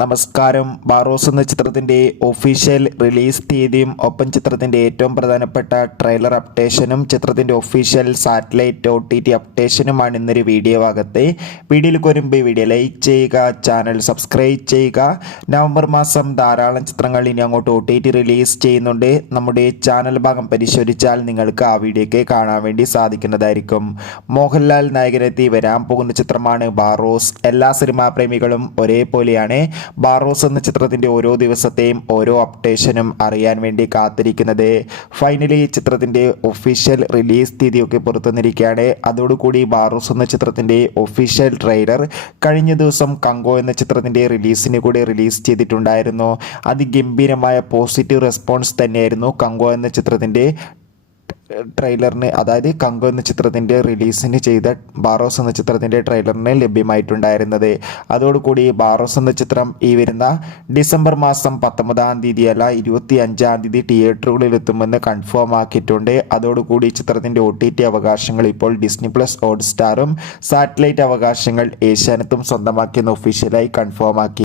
നമസ്കാരം. ബാറോസ് എന്ന ചിത്രത്തിൻ്റെ ഒഫീഷ്യൽ റിലീസ് തീയതിയും ഒപ്പം ചിത്രത്തിൻ്റെ ഏറ്റവും പ്രധാനപ്പെട്ട ട്രെയിലർ അപ്ഡേഷനും ചിത്രത്തിൻ്റെ ഒഫീഷ്യൽ സാറ്റലൈറ്റ് OTT അപ്ഡേഷനുമാണ് ഇന്നൊരു വീഡിയോ ഭാഗത്ത്. വീഡിയോയിൽ വരുമ്പോൾ വീഡിയോ ലൈക്ക് ചെയ്യുക, ചാനൽ സബ്സ്ക്രൈബ് ചെയ്യുക. നവംബർ മാസം ധാരാളം ചിത്രങ്ങൾ ഇനി അങ്ങോട്ട് OTT റിലീസ് ചെയ്യുന്നുണ്ട്. നമ്മുടെ ചാനൽ ഭാഗം പരിശോധിച്ചാൽ നിങ്ങൾക്ക് ആ വീഡിയോയ്ക്ക് കാണാൻ വേണ്ടി സാധിക്കുന്നതായിരിക്കും. മോഹൻലാൽ നായകനെത്തി വരാൻ പോകുന്ന ചിത്രമാണ് ബാറോസ്. എല്ലാ സിനിമാ പ്രേമികളും ഒരേപോലെയാണ് ബാറോസ് എന്ന ചിത്രത്തിൻ്റെ ഓരോ ദിവസത്തെയും ഓരോ അപ്ഡേഷനും അറിയാൻ വേണ്ടി കാത്തിരിക്കുന്നത്. ഫൈനലി ചിത്രത്തിൻ്റെ ഒഫീഷ്യൽ റിലീസ് തീയതിയൊക്കെ പുറത്തുവന്നിരിക്കുകയാണ്. അതോടുകൂടി ബാറോസ് എന്ന ചിത്രത്തിൻ്റെ ഒഫീഷ്യൽ ട്രെയിലർ കഴിഞ്ഞ ദിവസം കങ്കോ എന്ന ചിത്രത്തിൻ്റെ റിലീസിന് കൂടി റിലീസ് ചെയ്തിട്ടുണ്ടായിരുന്നു. അതിഗംഭീരമായ പോസിറ്റീവ് റെസ്പോൺസ് തന്നെയായിരുന്നു കങ്കോ എന്ന ചിത്രത്തിൻ്റെ ട്രെയിലറിന്, അതായത് കങ്കോ എന്ന ചിത്രത്തിൻ്റെ റിലീസിന് ചെയ്ത ബാറോസ് എന്ന ചിത്രത്തിൻ്റെ ട്രെയിലറിന് ലഭ്യമായിട്ടുണ്ടായിരുന്നത്. അതോടുകൂടി ബാറോസ് എന്ന ചിത്രം ഈ വരുന്ന ഡിസംബർ മാസം 19-ാം തീയതി അല്ല 25-ാം തീയതി തിയേറ്ററുകളിൽ എത്തുമെന്ന് കൺഫേം ആക്കിയിട്ടുണ്ട്. അതോടുകൂടി ചിത്രത്തിൻ്റെ OTT അവകാശങ്ങൾ ഇപ്പോൾ ഡിസ്നി പ്ലസ് ഹോട്ട്സ്റ്റാറും സാറ്റലൈറ്റ് അവകാശങ്ങൾ ഏഷ്യാനെറ്റും സ്വന്തമാക്കിയെന്ന് ഒഫീഷ്യലായി കൺഫേം ആക്കി.